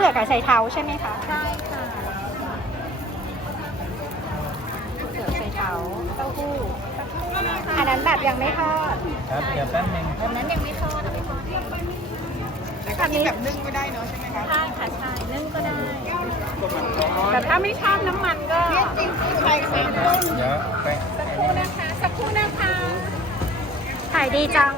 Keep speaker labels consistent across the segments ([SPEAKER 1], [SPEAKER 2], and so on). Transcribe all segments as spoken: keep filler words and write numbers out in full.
[SPEAKER 1] อกกับไชเท้าใช่ไหมคะ
[SPEAKER 2] ใช่ค่ะ
[SPEAKER 1] เผือกไชเท้าเต้าหู้อันนั้นแบบยังไม่ทอด
[SPEAKER 3] ครับเดี๋ยวแป๊บนึง
[SPEAKER 2] อันนั้นยังไม่ทอดเอาไปทอด
[SPEAKER 1] แบบนี้แบบนึ่ง
[SPEAKER 2] ใช่ค่ะใช่นึ่งก็ได้แต่ถ้าไม่ชอบน้ำมันก็จริงๆใส่ค่ะ
[SPEAKER 3] เดี๋ยวไป
[SPEAKER 2] สักครู่นะคะสักครู่นะคะ
[SPEAKER 1] ขายดีจัง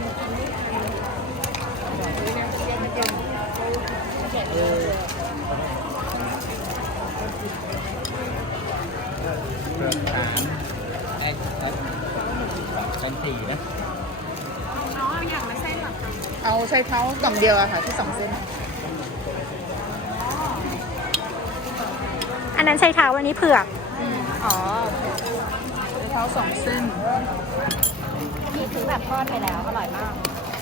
[SPEAKER 3] เปลือกสามไอ้เป็นสี่นะ
[SPEAKER 2] น้องอย่างละเส้นหรอคะ
[SPEAKER 4] เอาใช้เท้ากล่องเดียวอะค่ะที่สองเส้น
[SPEAKER 1] อันนั้นไชเท้าอันนี้เผือก
[SPEAKER 4] อ๋อใช้เท้าสองเส้น
[SPEAKER 1] มีซื้อแบบทอดไปแล้วอร่อยมาก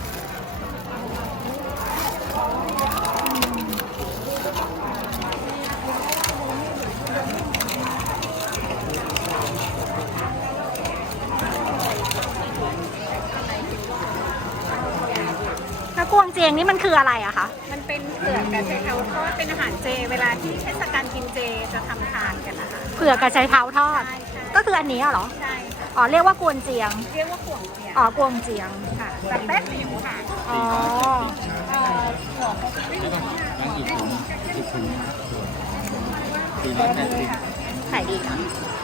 [SPEAKER 1] แล้วกวงเจียงนี่มันคืออะไรอะคะ
[SPEAKER 2] มันเป็นเผือกกับไชเท้าทอดเป็นอาหารเจเวลาที่เทศกาลกินเจจะทำทานกันนะคะ
[SPEAKER 1] เผือกกับไชเท้าทอด
[SPEAKER 2] ใช่ใช่
[SPEAKER 1] ก็คืออันนี้เหรอ
[SPEAKER 2] ใช่ค่ะ
[SPEAKER 1] อ๋อเรียกว่ากวนเจียง
[SPEAKER 2] เรียกว่าขวงเจีย
[SPEAKER 1] อ๋อกวงเจียงค่ะ
[SPEAKER 2] แบบแป๊บหิวค่ะ
[SPEAKER 1] อ๋อ
[SPEAKER 2] เอ่อหัวเขาจะไม่
[SPEAKER 3] แล้ว
[SPEAKER 2] มี
[SPEAKER 3] ก็
[SPEAKER 2] ค่ะ
[SPEAKER 3] ยังกี่ถุงกี่ถุงสี่ร้อยแปดสิบ
[SPEAKER 1] ขายดีจัง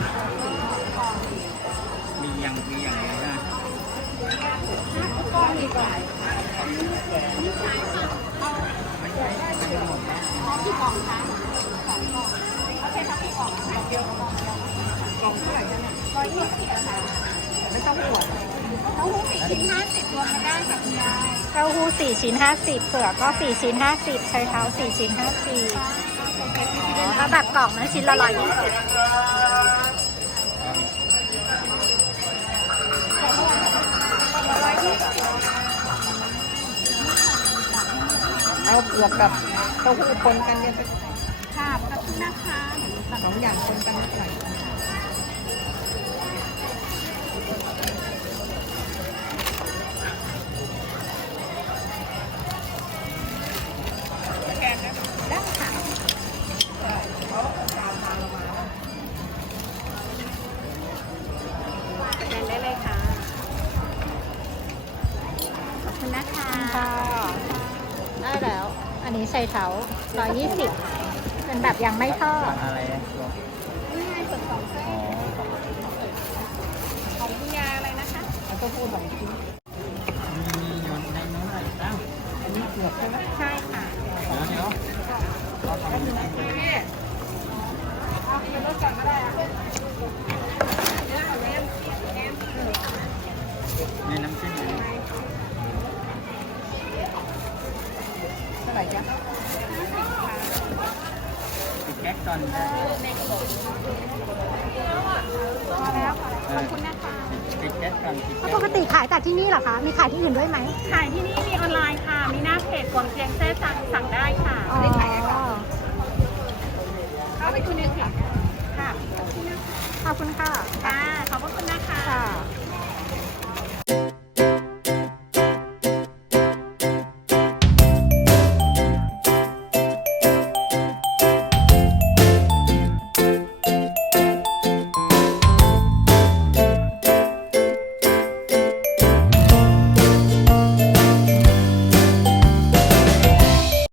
[SPEAKER 3] มียังมีอย่างไรนะ
[SPEAKER 2] ก้อนดีกว่าที่กล่องคะสองกล่องเอาใช้ทั้งกี่กล่องคะเดียวกล่องกล่องเท่าไหร่กันเนี่ยร้อยยี่สิบค่ะไม่ต้องห่วงเต้าหู้สี่ชิ้นห้าสิบรวมกันได้ค่ะคุณยาย
[SPEAKER 1] เต้าหู้สี่ชิ้นห้าสิบเผือกก็สี่ชิ้นห้าสิบไชเท้าสี่ชิ้นห้าสิบอ๋อถ้าแบบกล่องนะชิ้นละร้อยยี่สิบ
[SPEAKER 4] เอาบวกกับเต้าหู้คนกันเนี่ย
[SPEAKER 2] ค่ะขอบคุณนะคะ
[SPEAKER 4] สองอย่างคนกันเท่าไหร่
[SPEAKER 2] ได้ค่ะสแกนได้เลยค่ะ ขอบคุณนะคะ
[SPEAKER 1] ค่ะได้แล้ว อันนี้ไชเท้าร้อยยี่สิบเป็นแบบยังไม่ทอด
[SPEAKER 3] อะไรนะ
[SPEAKER 2] นี่ไงส่วนของเส้น
[SPEAKER 3] อ๋อ
[SPEAKER 2] ของคุณยายอะไรนะคะ
[SPEAKER 4] เอาเต้าหู้สองชิ้น
[SPEAKER 3] มีมีอยู่ในนู้นเลยอ้าว
[SPEAKER 4] อันนี้เผือกใช่ไหม
[SPEAKER 2] ใช่ค่ะ
[SPEAKER 3] เดี๋ยวเดี๋ยวเราทำยังไงในน้ำเส้นไหน
[SPEAKER 4] เท่าไหร่จ๊ะ
[SPEAKER 3] ติดแก๊สก่อน
[SPEAKER 2] พอแล้วขอบคุณนะคะ
[SPEAKER 3] ติดแก๊สก่อนติด
[SPEAKER 1] แล้ว
[SPEAKER 3] แก๊
[SPEAKER 1] ป
[SPEAKER 3] ส
[SPEAKER 1] กติขายแต่ที่นี่เหรอคะ มีขายที่อื่นด้วยไหม
[SPEAKER 2] ขายที่นี่มีออนไลน์ค่ะ มีหน้าเพจกวางเจียงแซ่สั่งสั่งได้ค่ะ
[SPEAKER 1] อ๋อ
[SPEAKER 2] เข้าไปดูในเพจค่ะ
[SPEAKER 1] ขอบคุณค่ะ
[SPEAKER 2] ค่ะ ขอบคุณนะคะ
[SPEAKER 1] ค่ะ